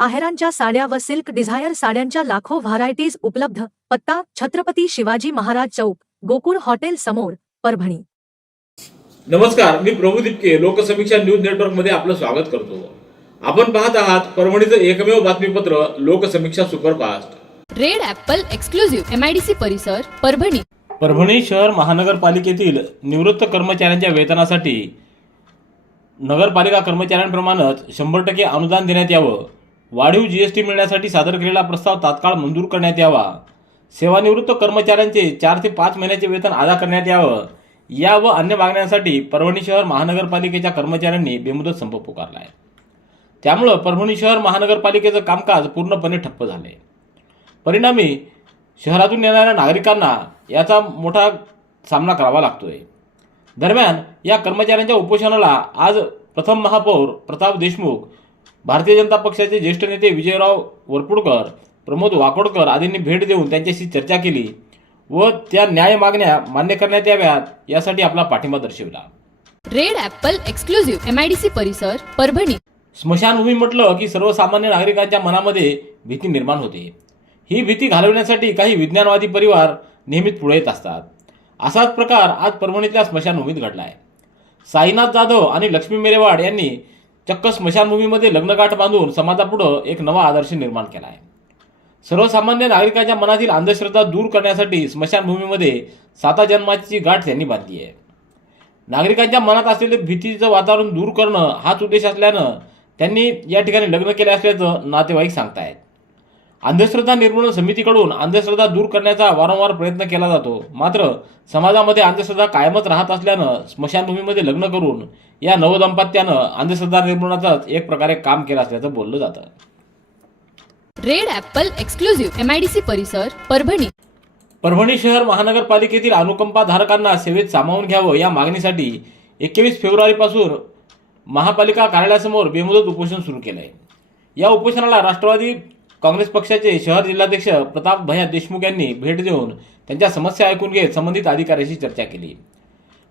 आहेरांच्या साड्या व silk Dzire साड्यांच्या लाखो व्हरायटीज उपलब्ध. पत्ता छत्रपती शिवाजी महाराज चौक गोकुळ हॉटेल समोर परभणी. नमस्कार मी प्रभू दिपके लोकसमीक्षा न्यूज नेटवर्कमध्ये आपलं स्वागत करतो. आपण पाहत आहात परभणीचं एकमेव बातमीपत्र Loksamiksha superfast. Red apple exclusive MIDC परिसर परभणी. परभणी शहर महानगरपालिकेतील निवृत्त कर्मचाऱ्यांच्या वेतनासाठी नगरपालिका कर्मचाऱ्यांप्रमाणेच शंभर टक्के अनुदान देण्यात यावं. वाढीव जीएसटी मिळण्यासाठी सादर केलेला प्रस्ताव तात्काळ मंजूर करण्यात यावा. सेवानिवृत्त कर्मचाऱ्यांचे चार ते पाच महिन्याचे वेतन अदा करण्यात यावं. या व अन्य मागण्यांसाठी परभणी शहर महानगरपालिकेच्या कर्मचाऱ्यांनी बेमुदत संप पुकारला आहे त्यामुळं परभणी शहर महानगरपालिकेचं कामकाज पूर्णपणे ठप्प झाले परिणामी शहरातून येणाऱ्या नागरिकांना याचा मोठा सामना करावा लागतोय. दरम्यान या कर्मचाऱ्यांच्या उपोषणाला आज प्रथम महापौर प्रताप देशमुख भारतीय जनता पक्षाचे ज्येष्ठ नेते विजयराव वरपुडकर प्रमोद वाकोडकर आदींनी भेट देऊन त्यांच्याशी चर्चा केली व त्या न्याय मागण्या मान्य करण्यात याव्यात यासाठी आपला पाठिंबा दर्शविला. रेड ॲपल एक्सक्लुझिव्ह एमआयडीसी परिसर परभणी. स्मशानभूमी म्हटलं की सर्वसामान्य नागरिकांच्या मनामध्ये भीती निर्माण होते. ही भीती घालवण्यासाठी काही विज्ञानवादी परिवार नेहमीच पुढे येत असतात. असाच प्रकार आज परभणीतल्या स्मशानभूमीत घडला आहे साईनाथ जाधव आणि लक्ष्मी मेरेवाड यांनी चक्क स्मशानभूमीमध्ये लग्नगाठ बांधून समाजापुढं एक नवा आदर्श निर्माण केला आहे सर्वसामान्य नागरिकांच्या मनातील अंधश्रद्धा दूर करण्यासाठी स्मशानभूमीमध्ये साता जन्माची गाठ त्यांनी बांधली आहे. नागरिकांच्या मनात असलेले भीतीचं वातावरण दूर करणं हाच उद्देश असल्यानं त्यांनी या ठिकाणी लग्न केले असल्याचं नातेवाईक सांगतायत. अंधश्रद्धा निर्मूलन समितीकडून अंधश्रद्धा दूर करण्याचा वारंवार प्रयत्न केला जातो. मात्र समाजामध्ये अंधश्रद्धा कायमच राहत असल्यानं स्मशानभूमीमध्ये लग्न करून या नवदंपत्यानं अंधश्रद्धा निर्मूलनाचाच एक प्रकारे काम केलं असल्याचं बोललं जातं. रेड ॲपल एक्सक्लुझिव्ह एमआयडीसी परिसर परभणी. परभणी शहर महानगरपालिकेतील अनुकंपा धारकांना सेवेत सामावून घ्यावं या मागणीसाठी एकवीस फेब्रुवारीपासून महापालिका कार्यालयासमोर बेमुदत उपोषण सुरू केलं आहे या उपोषणाला राष्ट्रवादी काँग्रेस पक्षाचे शहर जिल्हाध्यक्ष प्रताप भैया देशमुख यांनी भेट देऊन त्यांच्या समस्या ऐकून घेत संबंधित अधिकाऱ्याशी चर्चा केली.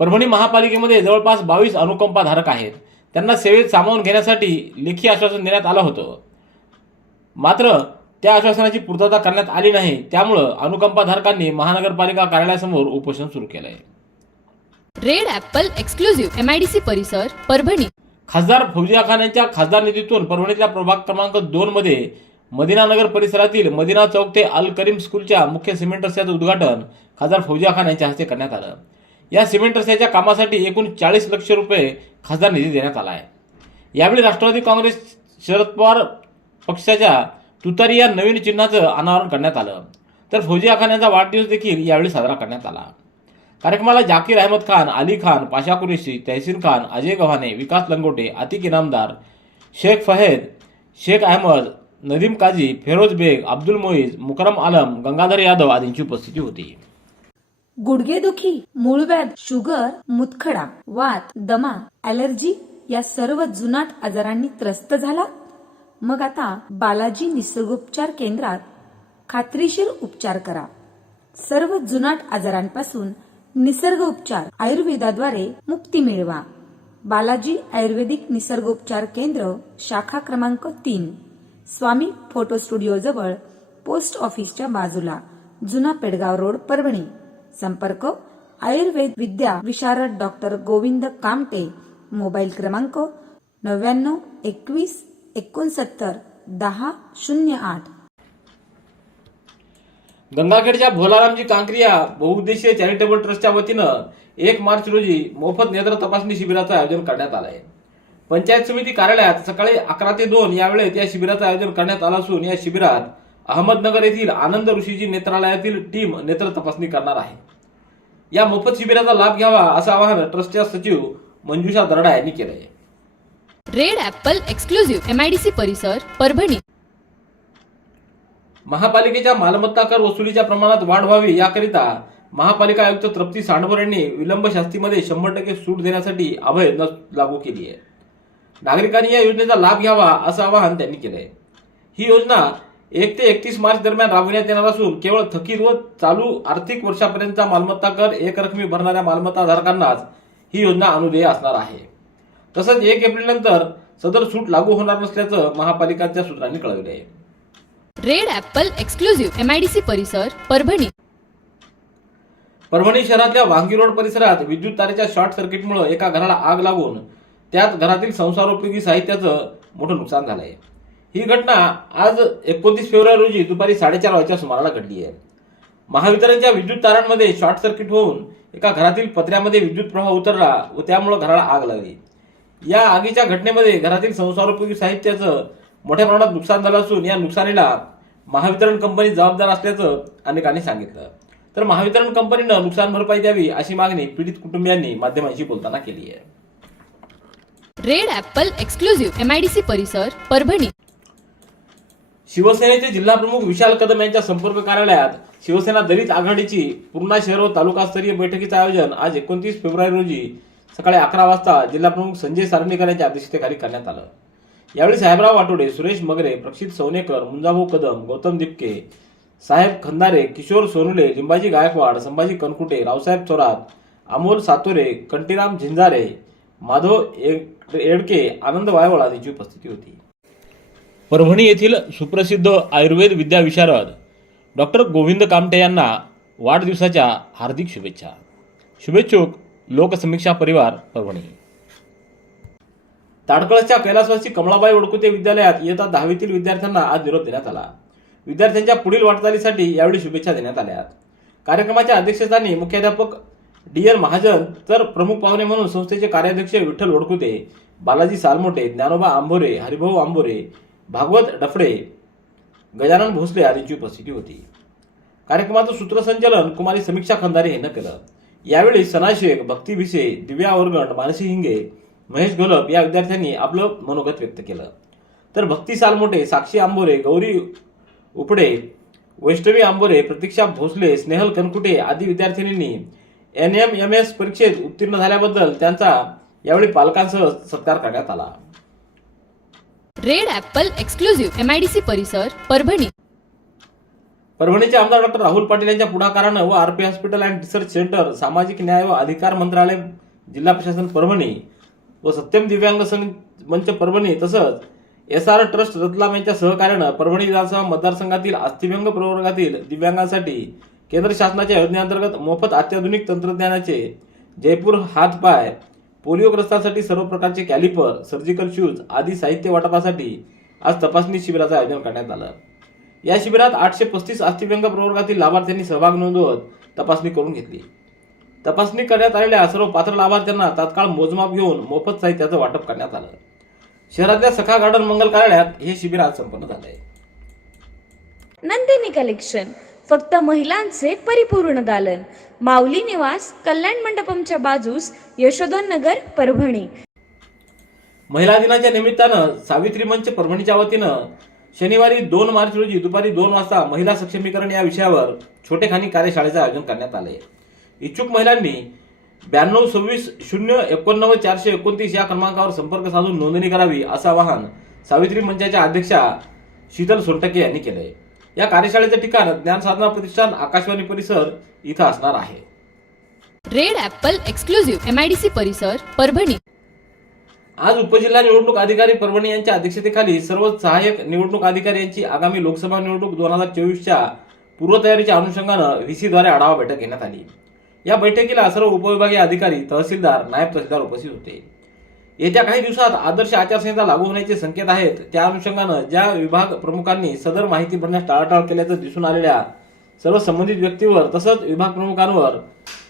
परभणी महापालिकेमध्ये जवळपास बावीस अनुकंपा धारक आहेत. त्यांना सेवेत सामावून घेण्यासाठी लेखी आश्वासन देण्यात आलं होतं. मात्र त्या आश्वासनाची पूर्तता करण्यात आली नाही. त्यामुळं अनुकंपाधारकांनी महानगरपालिका कार्यालयासमोर उपोषण सुरू केलंय. रेड ॲपल एक्सक्लुझिव्ह एमआयडीसी परिसर परभणी. खासदार फौजिया खान यांच्या खासदार निधीतून परभणीतल्या प्रभाग क्रमांक दोन मध्ये मदिनानगर परिसरातील मदिना चौक ते अल करीम स्कूलच्या मुख्य सिमेंट रस्त्याचं उद्घाटन खासदार फौजिया खान यांच्या हस्ते करण्यात आलं. या सिमेंट रस्त्याच्या कामासाठी एकूण चाळीस लक्ष रुपये खासदार निधी देण्यात आला आहे. यावेळी राष्ट्रवादी काँग्रेस शरद पवार पक्षाच्या तुतारी या नवीन चिन्हाचं अनावरण करण्यात आलं. तर फौजिया खान यांचा वाढदिवस देखील यावेळी साजरा करण्यात आला. कार्यक्रमाला जाकीर अहमद खान अली खान पाशा कुरेशी तहसीन खान अजय गव्हाणे विकास लंगोटे अतिक इनामदार शेख फहेद शेख अहमद नदीम काझी फेरोज बेग अब्दुल मोईज मुकरम आलम गंगाधर यादव आदींची उपस्थिती होती. गुडघेदुखी मूळव्याध शुगर मुतखडा वात दमा ॲलर्जी या सर्व जुनाट आजारांनी त्रस्त झाला. मग आता बालाजी निसर्गोपचार केंद्रात खात्रीशीर उपचार करा. सर्व जुनाट आजारांपासून निसर्ग उपचार आयुर्वेदाद्वारे मुक्ती मिळवा. बालाजी आयुर्वेदिक निसर्गोपचार केंद्र शाखा क्रमांक तीन. स्वामी फोटो स्टुडिओ जवळ पोस्ट ऑफिसच्या बाजूला जुना पेडगाव रोड परभणी. संपर्क आयुर्वेद विद्या विशारद डॉक्टर गोविंद कामटे. मोबाईल क्रमांक नव्याण्णव एकवीस एकोणसत्तर दहा शून्य आठ. गंगाखेडच्या भोलारामजी कांक्रिया बहुउद्देशीय चॅरिटेबल ट्रस्टच्या वतीनं एक मार्च रोजी मोफत नेत्र तपासणी शिबिराचं आयोजन करण्यात आलं आहे पंचायत समिती कार्यालयात सकाळी अकरा ते दोन या वेळेत या शिबिराचं आयोजन करण्यात आलं असून या शिबिरात अहमदनगर येथील आनंद ऋषीजी नेत्रालयातील टीम नेत्र तपासणी करणार आहे. या मोफत शिबिराचा लाभ घ्यावा असं आवाहन ट्रस्टच्या सचिव मंजुषा दरडा यांनी केलं आहे रेड ॲपल एक्सक्लुझिव्ह एमआयडीसी परिसर परभणी. महापालिकेच्या मालमत्ता कर वसुलीच्या प्रमाणात वाढ व्हावी याकरिता महापालिका आयुक्त तृप्ती सांडभर यांनी विलंब शास्तीमध्ये शंभर टक्के सूट देण्यासाठी अभय लागू केली आहे. नागरिकांनी या योजनेचा लाभ घ्यावा असं आवाहन त्यांनी केलंय. ही योजना एक ते एकतीस मार्च दरम्यान राबविण्यात येणार असून केवळ थकीत व चालू आर्थिक वर्षापर्यंतचा मालमत्ता कर एकरकमी भरणाऱ्या मालमत्ता धारकांनाच ही योजना अनुदेय असणार आहे. तसंच एक एप्रिल नंतर सदर सूट लागू होणार नसल्याचं महापालिकांच्या सूत्रांनी कळवले आहे रेड ॲपल एक्सक्लुझिव्ह एमआयडीसी परिसर परभणी. परभणी शहरातल्या वांगी रोड परिसरात विद्युत तारेच्या शॉर्ट सर्किटमुळे एका घराला आग लागून त्यात घरातील संसारोपयोगी साहित्याचं मोठं नुकसान झालं आहे ही घटना आज एकोणतीस फेब्रुवारी रोजी दुपारी साडेचार वाजच्या सुमाराला घडली आहे. महावितरणच्या विद्युत तारांमध्ये शॉर्ट सर्किट होऊन एका घरातील पत्र्यामध्ये विद्युत प्रवाह उतरला व त्यामुळे घराला आग लागली. या आगीच्या घटनेमध्ये घरातील संसारोपयोगी साहित्याचं मोठ्या प्रमाणात नुकसान झालं असून या नुकसानीला महावितरण कंपनी जबाबदार असल्याचं अनेकांनी सांगितलं. तर महावितरण कंपनीनं नुकसान भरपाई द्यावी अशी मागणी पीडित कुटुंबियांनी माध्यमांशी बोलताना केली आहे. रेड ॲपल एक्सक्लुझिव्ह एमआयडीसी परिसर परभणी. शिवसेनेचे जिल्हाप्रमुख विशाल कदम यांच्या संपर्क कार्यालयात शिवसेना दलित आघाडीची पूर्णा शहर व तालुकास्तरीय बैठकीचं आयोजन आज एकोणतीस फेब्रुवारी रोजी सकाळी अकरा वाजता जिल्हाप्रमुख संजय सारणीकर यांच्या अध्यक्षतेखाली करण्यात आलं. यावेळी साहेबराव वाटोडे सुरेश मगरे प्रक्षित सवनेकर मुंजाभाऊ कदम गौतम दिपके साहेब खंदारे किशोर सोनुले लिंबाजी गायकवाड संभाजी कनकुटे रावसाहेब थोरात अमोल सातोरे कंटीराम झिंजारे माधव एडके आनंद वायवळा यांची उपस्थिती होती. परभणी येथील सुप्रसिद्ध आयुर्वेद विद्याविशारद डॉक्टर गोविंद कामटे यांना वाढदिवसाच्या हार्दिक शुभेच्छा. शुभेच्छुक लोकसमीक्षा परिवार परभणी. ताडकळसच्या कैलासवासी कमळाबाई ओडकुते विद्यालयात इयत्ता दहावीतील विद्यार्थ्यांना आज निरोप देण्यात आला. विद्यार्थ्यांच्या पुढील वाटचालीसाठी यावेळी शुभेच्छा देण्यात आल्या. कार्यक्रमाच्या अध्यक्षस्थानी मुख्याध्यापक डी एल महाजन तर प्रमुख पाहुणे म्हणून संस्थेचे कार्याध्यक्ष विठ्ठल ओडकुते बालाजी सालमोटे ज्ञानोबा आंबोरे हरिभाऊ आंबोरे भागवत डफडे गजानन भोसले आदींची उपस्थिती होती. कार्यक्रमाचं सूत्रसंचालन कुमारी समीक्षा खंदारे यांनी केलं. यावेळी सना शेख भक्ती भिसे दिव्या ओरगंड मानसी हिंगे महेश घोलप या विद्यार्थ्यांनी आपलं मनोगत व्यक्त केलं. तर भक्ती सालमोटे साक्षी आंबोरे गौरी उपडे वैष्णवी आंबोरे प्रतीक्षा भोसले स्नेहल कनकुटे आदी विद्यार्थिनींनी एन एम एम एस परीक्षेत उत्तीर्ण झाल्याबद्दल त्यांचा यावेळी पालकांसह सत्कार करण्यात आला. रेड ॲपल एक्सक्लुझिव्ह एमआयडीसी परिसर परभणी. परभणीचे आमदार डॉक्टर राहुल पाटील यांच्या पुढाकारानं व RP hospital and research centre सामाजिक न्याय व अधिकार मंत्रालय जिल्हा प्रशासन परभणी व सत्यम दिव्यांग संघ मंच परभणी तसंच एस आर ट्रस्ट रतलाम यांच्या सहकार्यानं परभणी विधानसभा मतदारसंघातील अस्थिव्यंग प्रवर्गातील दिव्यांगांसाठी केंद्र शासनाच्या योजनेअंतर्गत मोफत अत्याधुनिक तंत्रज्ञानाचे जयपूर हातपाय पोलिओग्रस्तांसाठी सर्व प्रकारचे कॅलिपर सर्जिकल शूज आदी साहित्य वाटपासाठी आज तपासणी शिबिराचं आयोजन करण्यात आलं. या शिबिरात आठशे पस्तीस अस्थिव्यंग प्रवर्गातील लाभार्थ्यांनी सहभाग नोंदवत तपासणी करून घेतली. तपासणी करण्यात आलेल्या सर्व पात्र लाभार्थ्यांना तात्काळ मोजमाप घेऊन मोफत साहित्याचं वाटप करण्यात आलं. शहरातल्या सखा गार्डन मंगल कार्यालयात हे शिबिर आज संपन्न झालंय. नंदिनी कलेक्शन. फक्त महिलांचे परिपूर्ण दालन. माऊली निवास कल्याण मंडपमच्या बाजूस यशोधन नगर परभणी. महिला दिनाच्या निमित्तानं सावित्री मंच परभणीच्या वतीनं शनिवारी दोन मार्च रोजी दुपारी दोन वाजता महिला सक्षमीकरण या विषयावर छोटेखानी कार्यशाळेचं आयोजन करण्यात आले इच्छुक महिलांनी ब्याण्णव सव्वीस शून्य एकोणनव्वद चारशे एकोणतीस या क्रमांकावर संपर्क साधून नोंदणी करावी असं आवाहन सावित्री मंचाच्या अध्यक्षा शीतल सोनटके यांनी केलंय. या कार्यशाळेचं ठिकाण ज्ञानसाधना प्रतिष्ठान आकाशवाणी परिसर इथं असणार आहे. रेड ॲपल एक्सक्लुझिव्ह एमआयडीसी परिसर परभणी. आज उपजिल्हा निवडणूक अधिकारी परभणी यांच्या अध्यक्षतेखाली सर्व सहाय्यक निवडणूक अधिकारी यांची आगामी लोकसभा निवडणूक दोन हजार चोवीसच्या पूर्वतयारीच्या अनुषंगानं व्हीसीद्वारे आढावा बैठक घेण्यात आली. या बैठकीला सर्व उपविभागीय अधिकारी तहसीलदार नायब तहसीलदार उपस्थित होते. येत्या काही दिवसात आदर्श आचारसंहिता लागू होण्याचे संकेत आहेत. त्या अनुषंगानं ज्या विभाग प्रमुखांनी सदर माहिती भरण्यास टाळाटाळ केल्याचं दिसून आलेल्या सर्व संबंधित व्यक्तीवर तसंच विभाग प्रमुखांवर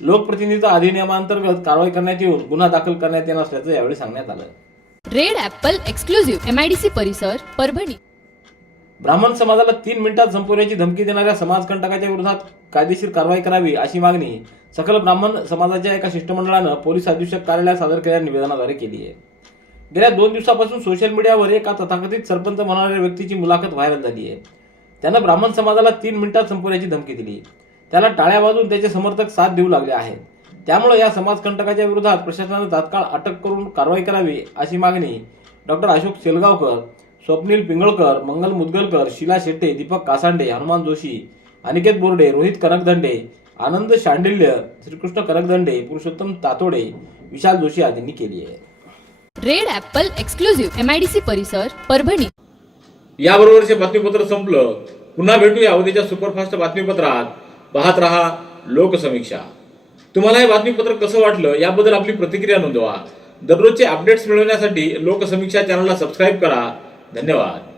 लोकप्रतिनिधित्व अधिनियमांतर्गत कारवाई करण्यात येऊन गुन्हा दाखल करण्यात येणार असल्याचं यावेळी सांगण्यात आलं. रेड ॲपल एक्सक्लुझिव्ह एमआयडीसी परिसर परभणी. ब्राह्मण समाजाला तीन मिनिटात संपवण्याची धमकी देणाऱ्या समाजकंटकाच्या विरोधात कायदेशीर कारवाई करावी अशी मागणी सकल ब्राह्मण समाजाच्या एका शिष्टमंडळानं पोलीस अधीक्षक कार्यालयात सादर केलेल्या निवेदनाद्वारे केली आहे. गेल्या दोन दिवसापासून सोशल मीडियावर एका तथाकथित सरपंच म्हणणाऱ्या व्यक्तीची मुलाखत व्हायरल झाली आहे. त्यानं ब्राह्मण समाजाला तीन मिनिटात संपवण्याची धमकी दिली. त्याला टाळ्या वाजून त्याचे समर्थक साथ देऊ लागले आहेत. त्यामुळे या समाजकंटकाच्या विरोधात प्रशासनानं तात्काळ अटक करून कारवाई करावी अशी मागणी डॉक्टर अशोक सेलगावकर स्वप्नील पिंगळकर मंगल मुदगलकर शिला शेट्टे दीपक कासांडे हनुमान जोशी अनिकेत बोर्डे रोहित कनकदंडे आनंद शांडिल्य श्रीकृष्ण कनकदंडे पुरुषोत्तम तातोडे विशाल जोशी आदींनी केली आहे. Red apple exclusive M I D C परिसर परभणी. याबरोबरचे बातमीपत्र संपलं. पुन्हा भेटूया उद्याच्या सुपरफास्ट बातमीपत्रात. पाहत रहा लोकसमीक्षा. तुम्हाला हे बातमीपत्र कसं वाटलं याबद्दल आपली प्रतिक्रिया नोंदवा. दररोजचे अपडेट्स मिळवण्यासाठी लोकसमीक्षा चॅनलला सबस्क्राईब करा. धन्यवाद